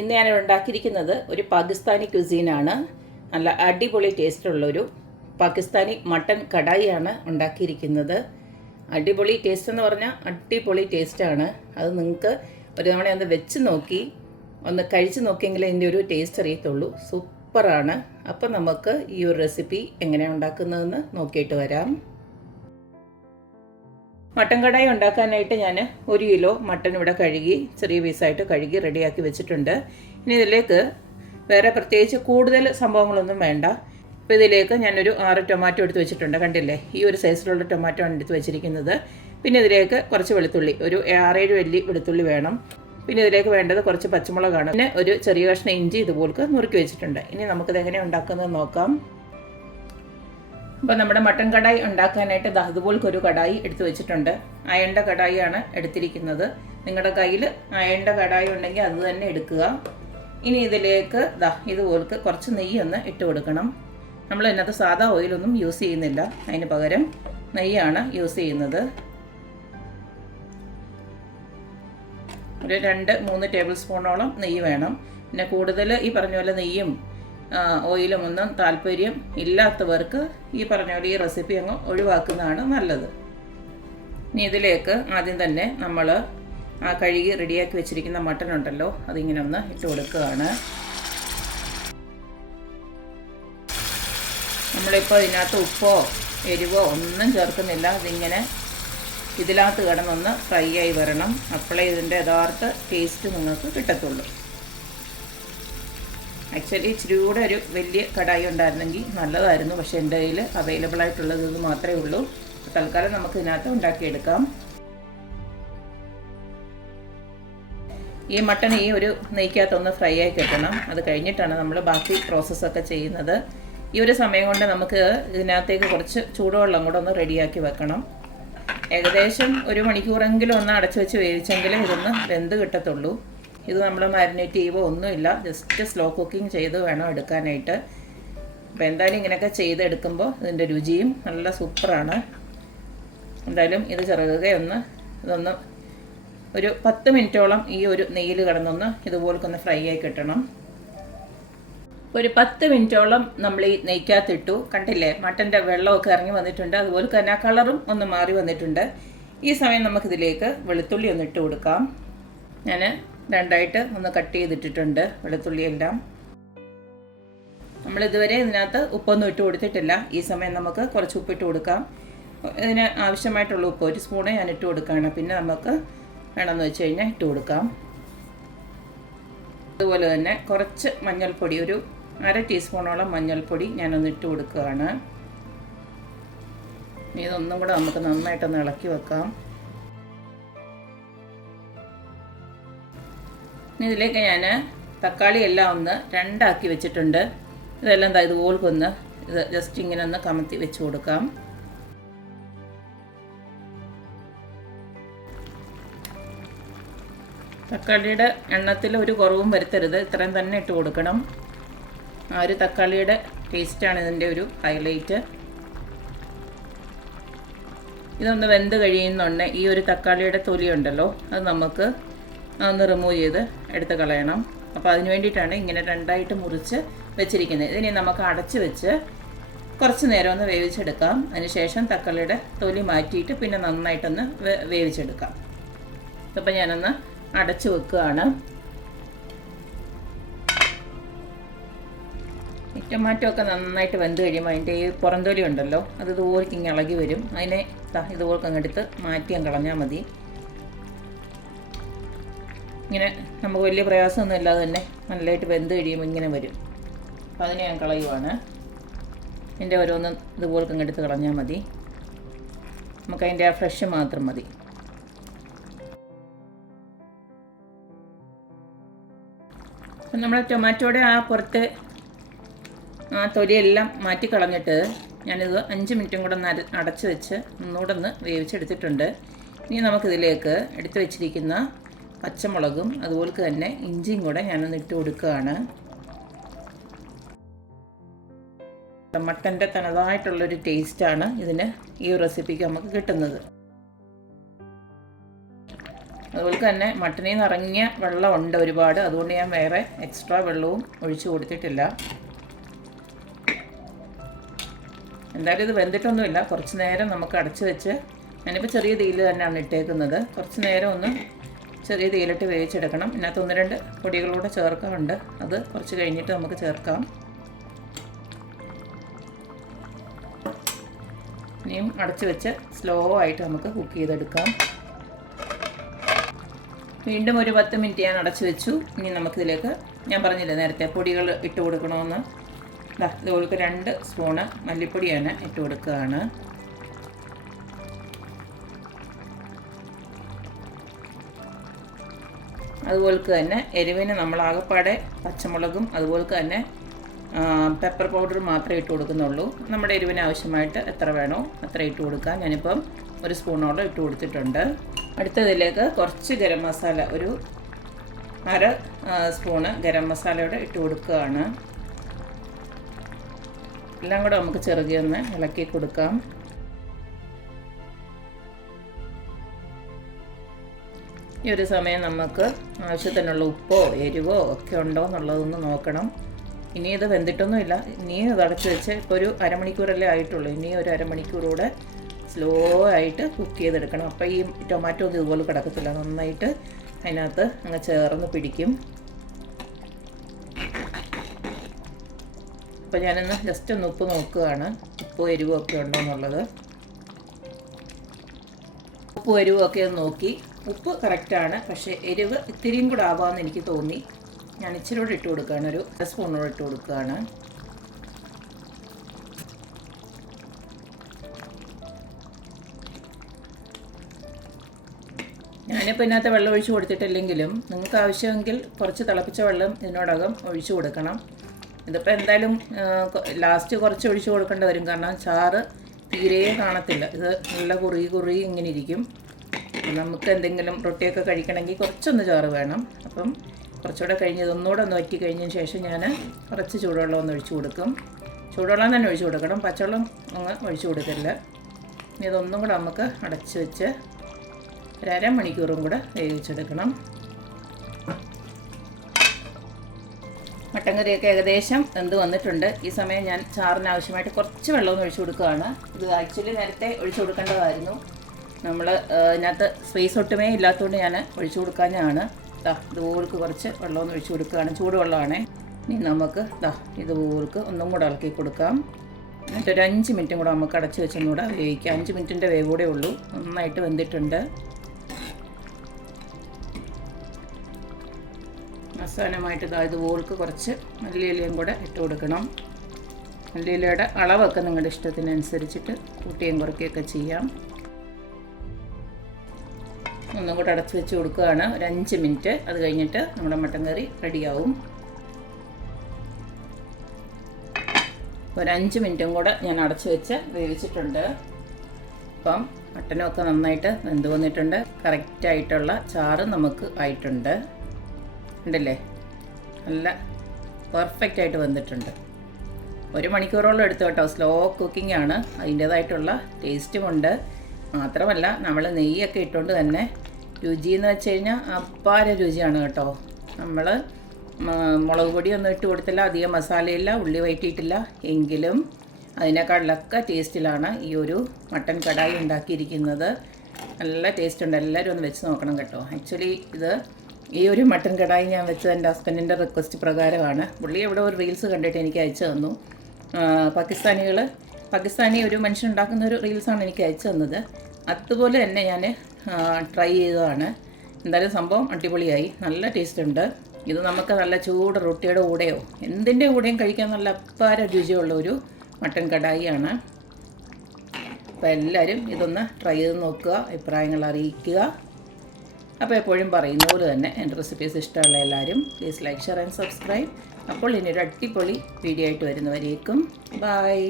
ഇന്ന് ഞാൻ ഉണ്ടാക്കിയിരിക്കുന്നത് ഒരു പാകിസ്ഥാനി ക്യുസീനാണ്. നല്ല അടിപൊളി ടേസ്റ്റുള്ളൊരു പാകിസ്ഥാനി മട്ടൻ കടായിയാണ് ഉണ്ടാക്കിയിരിക്കുന്നത്. അടിപൊളി ടേസ്റ്റ് എന്ന് പറഞ്ഞാൽ അടിപൊളി ടേസ്റ്റാണ്. അത് നിങ്ങൾക്ക് ഒരു തവണ ഒന്ന് വെച്ച് നോക്കി ഒന്ന് കഴിച്ച് നോക്കിയെങ്കിലേ ഇതിൻ്റെ ഒരു ടേസ്റ്റ് അറിയത്തുള്ളൂ. സൂപ്പറാണ്. അപ്പം നമുക്ക് ഈ ഒരു റെസിപ്പി എങ്ങനെയാണ് ഉണ്ടാക്കുന്നതെന്ന് നോക്കിയിട്ട് വരാം. മട്ടൻ കടായി ഉണ്ടാക്കാനായിട്ട് ഞാൻ 1 കിലോ മട്ടൻ ഇവിടെ കഴുകി ചെറിയ പീസായിട്ട് കഴുകി റെഡിയാക്കി വെച്ചിട്ടുണ്ട്. ഇനി ഇതിലേക്ക് വേറെ പ്രത്യേകിച്ച് കൂടുതൽ സംഭവങ്ങളൊന്നും വേണ്ട. ഇപ്പോൾ ഇതിലേക്ക് ഞാനൊരു 6 ടൊമാറ്റോ എടുത്ത് വെച്ചിട്ടുണ്ട്. കണ്ടില്ലേ, ഈ ഒരു സൈസിലുള്ള ടൊമാറ്റോ ആണ് എടുത്ത് വെച്ചിരിക്കുന്നത്. പിന്നെ ഇതിലേക്ക് കുറച്ച് വെളുത്തുള്ളി, ഒരു 6-7 വലിയ വെളുത്തുള്ളി വേണം. പിന്നെ ഇതിലേക്ക് വേണ്ടത് കുറച്ച് പച്ചമുളകാണ്. പിന്നെ ഒരു ചെറിയ കഷ്ണം ഇഞ്ചി ഇതുപോലെ നുറുക്കി വെച്ചിട്ടുണ്ട്. ഇനി നമുക്കിത് എങ്ങനെയാണ് ഉണ്ടാക്കുന്നത് നോക്കാം. അപ്പോൾ നമ്മുടെ മട്ടൻ കടായി ഉണ്ടാക്കാനായിട്ട് ഇതുപോലൊക്കെ ഒരു കടായി എടുത്ത് വെച്ചിട്ടുണ്ട്. അയണ്ട കടായിയാണ് എടുത്തിരിക്കുന്നത്. നിങ്ങളുടെ കയ്യിൽ അയണ്ട കടായി ഉണ്ടെങ്കിൽ അത് തന്നെ എടുക്കുക. ഇനി ഇതിലേക്ക് ഇതുപോലൊക്കെ കുറച്ച് നെയ്യൊന്ന് ഇട്ട് കൊടുക്കണം. നമ്മൾ ഇതിനകത്ത് സാധാ ഓയിലൊന്നും യൂസ് ചെയ്യുന്നില്ല, അതിന് പകരം നെയ്യാണ് യൂസ് ചെയ്യുന്നത്. ഒരു 2-3 ടേബിൾ സ്പൂണോളം നെയ്യ് വേണം. പിന്നെ കൂടുതൽ ഈ പറഞ്ഞ പോലെ നെയ്യും ഓയിലും ഒന്നും താല്പര്യം ഇല്ലാത്തവർക്ക് ഈ പറഞ്ഞ പോലെ ഈ റെസിപ്പി അങ്ങ് ഒഴിവാക്കുന്നതാണ് നല്ലത്. ഇനി ഇതിലേക്ക് ആദ്യം തന്നെ നമ്മൾ ആ കഴുകി റെഡിയാക്കി വെച്ചിരിക്കുന്ന മട്ടൻ ഉണ്ടല്ലോ, അതിങ്ങനെ ഒന്ന് ഇട്ട് കൊടുക്കുകയാണ്. നമ്മളിപ്പോൾ ഇതിനകത്ത് ഉപ്പോ എരിവോ ഒന്നും ചേർക്കുന്നില്ല. ഇതിങ്ങനെ ഇതിനകത്ത് കിടന്നൊന്ന് ഫ്രൈ ആയി വരണം. അപ്പോഴേ ഇതിൻ്റെ യഥാർത്ഥ ടേസ്റ്റ് നിങ്ങൾക്ക് കിട്ടത്തുള്ളൂ. ആക്ച്വലി ഇച്ചിരി കൂടെ ഒരു വലിയ കടായി ഉണ്ടായിരുന്നെങ്കിൽ നല്ലതായിരുന്നു. പക്ഷേ എൻ്റെ കയ്യിൽ അവൈലബിൾ ആയിട്ടുള്ളത് ഇത് മാത്രമേ ഉള്ളൂ. തൽക്കാലം നമുക്ക് ഇതിനകത്ത് ഉണ്ടാക്കിയെടുക്കാം. ഈ മട്ടൺ ഈ ഒരു നെയ്ക്കകത്തൊന്ന് ഫ്രൈ ആയി കിട്ടണം. അത് കഴിഞ്ഞിട്ടാണ് നമ്മൾ ബാക്കി പ്രോസസ്സൊക്കെ ചെയ്യുന്നത്. ഈ ഒരു സമയം കൊണ്ട് നമുക്ക് ഇതിനകത്തേക്ക് കുറച്ച് ചൂടുവെള്ളം കൂടെ ഒന്ന് റെഡിയാക്കി വെക്കണം. ഏകദേശം 1 മണിക്കൂറെങ്കിലും ഒന്ന് അടച്ചു വെച്ച് വേവിച്ചെങ്കിലേ ഇതൊന്ന് വെന്ത് കിട്ടത്തുള്ളൂ. ഇത് നമ്മൾ മാരിനേറ്റ് ചെയ്യുമ്പോൾ ഒന്നുമില്ല, ജസ്റ്റ് സ്ലോ കുക്കിംഗ് ചെയ്ത് വേണം എടുക്കാനായിട്ട്. അപ്പോൾ എന്തായാലും ഇങ്ങനെയൊക്കെ ചെയ്തെടുക്കുമ്പോൾ ഇതിൻ്റെ രുചിയും നല്ല സൂപ്പറാണ്. എന്തായാലും ഇത് ഇതൊന്ന് ഒരു 10 മിനിറ്റോളം ഈ ഒരു നെയ്യിൽ കിടന്നൊന്ന് ഇതുപോലൊക്കെ ഫ്രൈ ആയി കിട്ടണം. ഒരു 10 മിനിറ്റോളം നമ്മൾ ഈ നെയ്ക്കകത്തിട്ടു. കണ്ടില്ലേ, മട്ടൻ്റെ വെള്ളമൊക്കെ ഇറങ്ങി വന്നിട്ടുണ്ട്. അതുപോലെ തന്നെ ആ കളറും ഒന്ന് മാറി വന്നിട്ടുണ്ട്. ഈ സമയം നമുക്കിതിലേക്ക് വെളുത്തുള്ളി ഒന്ന് ഇട്ട് കൊടുക്കാം. ഞാൻ 2ആയിട്ട് ഒന്ന് കട്ട് ചെയ്തിട്ടിട്ടുണ്ട് വെളുത്തുള്ളിയെല്ലാം. നമ്മളിതുവരെ ഇതിനകത്ത് ഉപ്പൊന്നും ഇട്ട് കൊടുത്തിട്ടില്ല. ഈ സമയം നമുക്ക് കുറച്ച് ഉപ്പിട്ട് കൊടുക്കാം. ഇതിന് ആവശ്യമായിട്ടുള്ള ഉപ്പ് 1 സ്പൂണേ ഞാൻ ഇട്ട് കൊടുക്കുകയാണ്. പിന്നെ നമുക്ക് വേണമെന്ന് വെച്ച് കഴിഞ്ഞാൽ ഇട്ട് കൊടുക്കാം. അതുപോലെ തന്നെ കുറച്ച് മഞ്ഞൾപ്പൊടി, ഒരു 1/2 ടീസ്പൂണോളം മഞ്ഞൾപ്പൊടി ഞാനൊന്ന് ഇട്ട് കൊടുക്കുകയാണ്. ഇതൊന്നും കൂടെ നമുക്ക് നന്നായിട്ടൊന്ന് ഇളക്കി വെക്കാം. ഇതിലേക്ക് ഞാൻ തക്കാളി എല്ലാം ഒന്ന് 2 ആക്കി വെച്ചിട്ടുണ്ട്. ഇതെല്ലാം ഇതുപോലൊന്ന് ഇത് ജസ്റ്റ് ഇങ്ങനെ ഒന്ന് കമത്തി വെച്ച് കൊടുക്കാം. തക്കാളിയുടെ എണ്ണത്തിൽ ഒരു കുറവും വരുത്തരുത്, ഇത്രയും തന്നെ ഇട്ട് കൊടുക്കണം. ആ ഒരു തക്കാളിയുടെ ടേസ്റ്റാണ് ഇതിൻ്റെ ഒരു ഹൈലൈറ്റ്. ഇതൊന്ന് വെന്ത് കഴിയുന്നുണ്ട്. ഈ ഒരു തക്കാളിയുടെ തൊലി ഉണ്ടല്ലോ, അത് നമുക്ക് ഒന്ന് റിമൂവ് ചെയ്ത് എടുത്ത് കളയണം. അപ്പോൾ അതിന് വേണ്ടിയിട്ടാണ് ഇങ്ങനെ 2ആയിട്ട് മുറിച്ച് വെച്ചിരിക്കുന്നത്. ഇതിനെ നമുക്ക് അടച്ച് വെച്ച് കുറച്ച് നേരം ഒന്ന് വേവിച്ചെടുക്കാം. അതിനുശേഷം തക്കാളിയുടെ തൊലി മാറ്റിയിട്ട് പിന്നെ നന്നായിട്ടൊന്ന് വേവിച്ചെടുക്കാം. അപ്പോൾ ഞാനൊന്ന് അടച്ചു വെക്കുകയാണ്. ഈ ടൊമാറ്റോ ഒക്കെ നന്നായിട്ട് വെന്ത് കഴിയുമ്പോൾ അതിൻ്റെ ഈ പുറംതൊലി ഉണ്ടല്ലോ, അത് ഇതുപോലേക്ക് ഇങ്ങനെ ഇളകി വരും. അതിനെ ഇതുപോലൊക്കെ അങ്ങെടുത്ത് മാറ്റിയാൽ കളഞ്ഞാൽ മതി. ഇങ്ങനെ നമുക്ക് വലിയ പ്രയാസമൊന്നും ഇല്ലാതെ തന്നെ നല്ലതായിട്ട് വെന്ത് കഴിയുമ്പോൾ ഇങ്ങനെ വരും. അപ്പോൾ അതിനെ ഞാൻ കളയുവാണ്. ഇതിൻ്റെ ഓരോന്ന് ഇതുപോലൊക്കെ അങ്ങെടുത്ത് കളഞ്ഞാൽ മതി. നമുക്കതിൻ്റെ ആ ഫ്രഷ് മാത്രം മതി. അപ്പം നമ്മൾ ടൊമാറ്റോയുടെ ആ പുറത്ത് ആ തൊലിയെല്ലാം മാറ്റി കളഞ്ഞിട്ട് ഞാനിത് 5 മിനിറ്റും കൂടെ ഒന്ന് അടച്ച് വെച്ച് ഒന്നുകൂടെ ഒന്ന് വേവിച്ചെടുത്തിട്ടുണ്ട്. ഇനി നമുക്കിതിലേക്ക് എടുത്ത് വെച്ചിരിക്കുന്ന പച്ചമുളകും അതുപോലെ തന്നെ ഇഞ്ചിയും കൂടെ ഞാനൊന്ന് ഇട്ട് കൊടുക്കുകയാണ്. മട്ടൻ്റെ തനതായിട്ടുള്ളൊരു ടേസ്റ്റാണ് ഇതിന് ഈ റെസിപ്പിക്ക് നമുക്ക് കിട്ടുന്നത്. അതുപോലെ തന്നെ മട്ടനിൽ നിന്ന് ഇറങ്ങിയ വെള്ളമുണ്ട് ഒരുപാട്, അതുകൊണ്ട് ഞാൻ വേറെ എക്സ്ട്രാ വെള്ളവും ഒഴിച്ചു കൊടുത്തിട്ടില്ല. എന്തായാലും ഇത് വെന്തിട്ടൊന്നുമില്ല. കുറച്ച് നേരം നമുക്ക് അടച്ച് വെച്ച്, ഞാനിപ്പോൾ ചെറിയ തീയിൽ തന്നെയാണ് ഇട്ടേക്കുന്നത്. കുറച്ച് നേരം ഒന്ന് ചെറിയ തീയിലിട്ട് വേവിച്ചെടുക്കണം. ഇതിനകത്ത് 1-2 പൊടികളൂടെ ചേർക്കാറുണ്ട്, അത് കുറച്ച് കഴിഞ്ഞിട്ട് നമുക്ക് ചേർക്കാം. ഇനിയും അടച്ച് വെച്ച് സ്ലോ ആയിട്ട് നമുക്ക് കുക്ക് ചെയ്തെടുക്കാം. വീണ്ടും ഒരു 10 മിനിറ്റ് ഞാൻ അടച്ച് വെച്ചു. ഇനി നമുക്കിതിലേക്ക്, ഞാൻ പറഞ്ഞില്ലേ നേരത്തെ പൊടികൾ ഇട്ട് കൊടുക്കണമെന്ന്, ഇതുപോലെ 2 സ്പൂണ് മല്ലിപ്പൊടി ഞാൻ ഇട്ട് കൊടുക്കുകയാണ്. അതുപോലെ തന്നെ എരിവിന് നമ്മൾ ആകപ്പാടെ പച്ചമുളകും അതുപോലെ തന്നെ പെപ്പർ പൗഡർ മാത്രമേ ഇട്ട് കൊടുക്കുന്നുള്ളൂ. നമ്മുടെ എരിവിന് ആവശ്യമായിട്ട് എത്ര വേണോ അത്ര ഇട്ട് കൊടുക്കാം. ഞാനിപ്പം 1 സ്പൂണോളം ഇട്ട് കൊടുത്തിട്ടുണ്ട്. അടുത്തതിലേക്ക് കുറച്ച് ഗരം മസാല, ഒരു 1/2 സ്പൂണ് ഗരം മസാലയോടെ ഇട്ട് കൊടുക്കുകയാണ്. എല്ലാം കൂടെ നമുക്ക് ചെറുകെ ഒന്ന് ഇളക്കി കൊടുക്കാം. ഈ ഒരു സമയം നമുക്ക് ആവശ്യത്തിനുള്ള ഉപ്പോ എരിവോ ഒക്കെ ഉണ്ടോ എന്നുള്ളതൊന്ന് നോക്കണം. ഇനി ഇത് വെന്തിട്ടൊന്നുമില്ല. ഇനിയും ഇത് അടച്ച് വെച്ച് ഇപ്പോൾ ഒരു അരമണിക്കൂറല്ലേ ആയിട്ടുള്ളൂ. ഇനിയും ഒരു അരമണിക്കൂറൂടെ സ്ലോ ആയിട്ട് കുക്ക് ചെയ്തെടുക്കണം. അപ്പോൾ ഈ ടൊമാറ്റോ ഒന്നും ഇതുപോലെ കിടക്കത്തില്ല, നന്നായിട്ട് അതിനകത്ത് അങ്ങ് ചേർന്ന് പിടിക്കും. അപ്പോൾ ഞാനൊന്ന് ജസ്റ്റ് ഒന്ന് ഉപ്പ് നോക്കുകയാണ്, ഉപ്പും എരിവും ഒക്കെ ഉണ്ടോ എന്നുള്ളത്. ഉപ്പും എരിവും ഒക്കെ ഒന്ന് നോക്കി. ഉപ്പ് കറക്റ്റാണ്, പക്ഷേ എരിവ് ഇത്തിരിയും കൂടെ ആവാമെന്ന് എനിക്ക് തോന്നി. ഞാൻ ഇച്ചിരി കൂടെ ഇട്ട് കൊടുക്കുകയാണ്, ഒരു 1 സ്പൂണോടെ ഇട്ട് കൊടുക്കുകയാണ്. ഞാനിപ്പോൾ ഇതിനകത്ത് വെള്ളം ഒഴിച്ച് കൊടുത്തിട്ടില്ലെങ്കിലും നിങ്ങൾക്ക് ആവശ്യമെങ്കിൽ കുറച്ച് തിളപ്പിച്ച വെള്ളം ഇതിനോടകം ഒഴിച്ചു കൊടുക്കണം. ഇതിപ്പോൾ എന്തായാലും ലാസ്റ്റ് കുറച്ച് ഒഴിച്ചു കൊടുക്കേണ്ടി വരും, കാരണം ചാറ് തീരെ കാണത്തില്ല. ഇത് നല്ല കുറുകി ഇങ്ങനെ ഇരിക്കും. നമുക്ക് എന്തെങ്കിലും റൊട്ടിയൊക്കെ കഴിക്കണമെങ്കിൽ കുറച്ചൊന്ന് ചാറ് വേണം. അപ്പം കുറച്ചുകൂടെ കഴിഞ്ഞ് ഇതൊന്നുകൂടെ ഒന്ന് വറ്റി കഴിഞ്ഞതിന് ശേഷം ഞാൻ കുറച്ച് ചൂടുവെള്ളം ഒന്ന് ഒഴിച്ചു കൊടുക്കും. ചൂടുവെള്ളം തന്നെ ഒഴിച്ചു കൊടുക്കണം, പച്ചവെള്ളം അങ്ങ് ഒഴിച്ചു കൊടുക്കില്ല. ഇനി ഇതൊന്നും കൂടെ നമുക്ക് അടച്ച് വെച്ച് ഒരു അരമണിക്കൂറും കൂടെ വേവിച്ചെടുക്കണം. മട്ടൻ കറിയൊക്കെ ഏകദേശം വെന്ത് വന്നിട്ടുണ്ട്. ഈ സമയം ഞാൻ ചാറിന് ആവശ്യമായിട്ട് കുറച്ച് വെള്ളമൊന്ന് ഒഴിച്ചു കൊടുക്കുകയാണ്. ഇത് ആക്ച്വലി നേരത്തെ ഒഴിച്ചു കൊടുക്കേണ്ടതായിരുന്നു. നമ്മൾ ഇതിനകത്ത് സ്പേസ് ഒട്ടുമേ ഇല്ലാത്തതുകൊണ്ട് ഞാൻ ഒഴിച്ചു കൊടുക്കാനാണ്. ഇതുപോൾക്ക് കുറച്ച് വെള്ളമൊന്ന് ഒഴിച്ചു കൊടുക്കുകയാണ്, ചൂടുവെള്ളമാണേ. ഇനി നമുക്ക് ഇതുപോൾക്ക് ഒന്നും കൂടെ ഇളക്കി കൊടുക്കാം. എന്നിട്ടൊരു 5 മിനിറ്റും കൂടെ നമുക്ക് അടച്ച് വെച്ചൊന്നും കൂടെ വേവിക്കാം. 5 മിനിറ്റിൻ്റെ വേവ് കൂടെ ഉള്ളൂ. നന്നായിട്ട് വെന്തിട്ടുണ്ട്. അവസാനമായിട്ട് ഇതുപോൾക്ക് കുറച്ച് മല്ലിയിലയും കൂടെ ഇട്ട് കൊടുക്കണം. മല്ലിയിലയുടെ അളവൊക്കെ നിങ്ങളുടെ ഇഷ്ടത്തിനനുസരിച്ചിട്ട് കൂട്ടുകയും കുറയ്ക്കുകയൊക്കെ ചെയ്യാം. ഒന്നും കൂടെ അടച്ച് വെച്ച് കൊടുക്കുകയാണ് ഒരു 5 മിനിറ്റ്. അത് കഴിഞ്ഞിട്ട് നമ്മുടെ മട്ടൻ കറി റെഡിയാവും. ഒരു 5 മിനിറ്റും കൂടെ ഞാൻ അടച്ച് വെച്ച് വേവിച്ചിട്ടുണ്ട്. അപ്പം മട്ടനൊക്കെ നന്നായിട്ട് വെന്ത് വന്നിട്ടുണ്ട്. കറക്റ്റായിട്ടുള്ള ചാറ് നമുക്ക് ആയിട്ടുണ്ട്. ഉണ്ടല്ലേ, നല്ല പെർഫെക്റ്റായിട്ട് വെന്തിട്ടുണ്ട്. 1 മണിക്കൂറോളം എടുത്തു കേട്ടോ. സ്ലോ കുക്കിംഗ് ആണ്, അതിൻ്റേതായിട്ടുള്ള ടേസ്റ്റുമുണ്ട്. മാത്രമല്ല നമ്മൾ നെയ്യൊക്കെ ഇട്ടുകൊണ്ട് തന്നെ രുചിയെന്ന് വെച്ച് കഴിഞ്ഞാൽ അപ്പാര രുചിയാണ് കേട്ടോ. നമ്മൾ മുളക് പൊടിയൊന്നും ഇട്ട് കൊടുത്തില്ല, അധികം മസാലയില്ല, ഉള്ളി വഴറ്റിയിട്ടില്ല, എങ്കിലും അതിനേക്കാളിലൊക്കെ ടേസ്റ്റിലാണ് ഈ ഒരു മട്ടൻ കടായി ഉണ്ടാക്കിയിരിക്കുന്നത്. നല്ല ടേസ്റ്റ് ഉണ്ട്. എല്ലാവരും ഒന്ന് വെച്ച് നോക്കണം കേട്ടോ. ആക്ച്വലി ഈ ഒരു മട്ടൻ കടായി ഞാൻ വെച്ചത് എൻ്റെ ഹസ്ബൻഡിൻ്റെ റിക്വസ്റ്റ് പ്രകാരമാണ്. പുള്ളി ഇവിടെ ഒരു റീൽസ് കണ്ടിട്ട് എനിക്ക് അയച്ചു തന്നു. പാകിസ്ഥാനി ഒരു മനുഷ്യൻ ഉണ്ടാക്കുന്ന ഒരു റീൽസാണ് എനിക്ക് അയച്ചു തന്നത്. അതുപോലെ തന്നെ ഞാൻ ട്രൈ ചെയ്തതാണ്. എന്തായാലും സംഭവം അടിപൊളിയായി, നല്ല ടേസ്റ്റ് ഉണ്ട്. ഇത് നമുക്ക് നല്ല ചൂട് റൊട്ടിയുടെ കൂടെയോ എന്തിൻ്റെ കൂടെയും കഴിക്കാൻ നല്ല അപ്പാര രുചിയുള്ള ഒരു മട്ടൻ കടായിയാണ്. അപ്പോൾ എല്ലാവരും ഇതൊന്ന് ട്രൈ ചെയ്ത് നോക്കുക, അഭിപ്രായങ്ങൾ അറിയിക്കുക. അപ്പോൾ എപ്പോഴും പറയുന്ന പോലെ തന്നെ എൻ്റെ റെസിപ്പീസ് ഇഷ്ടമുള്ള എല്ലാവരും please like, share and subscribe. അപ്പോൾ ഇനി ഒരു അടിപൊളി വീഡിയോ ആയിട്ട് വരുന്നവരേക്കും ബൈ.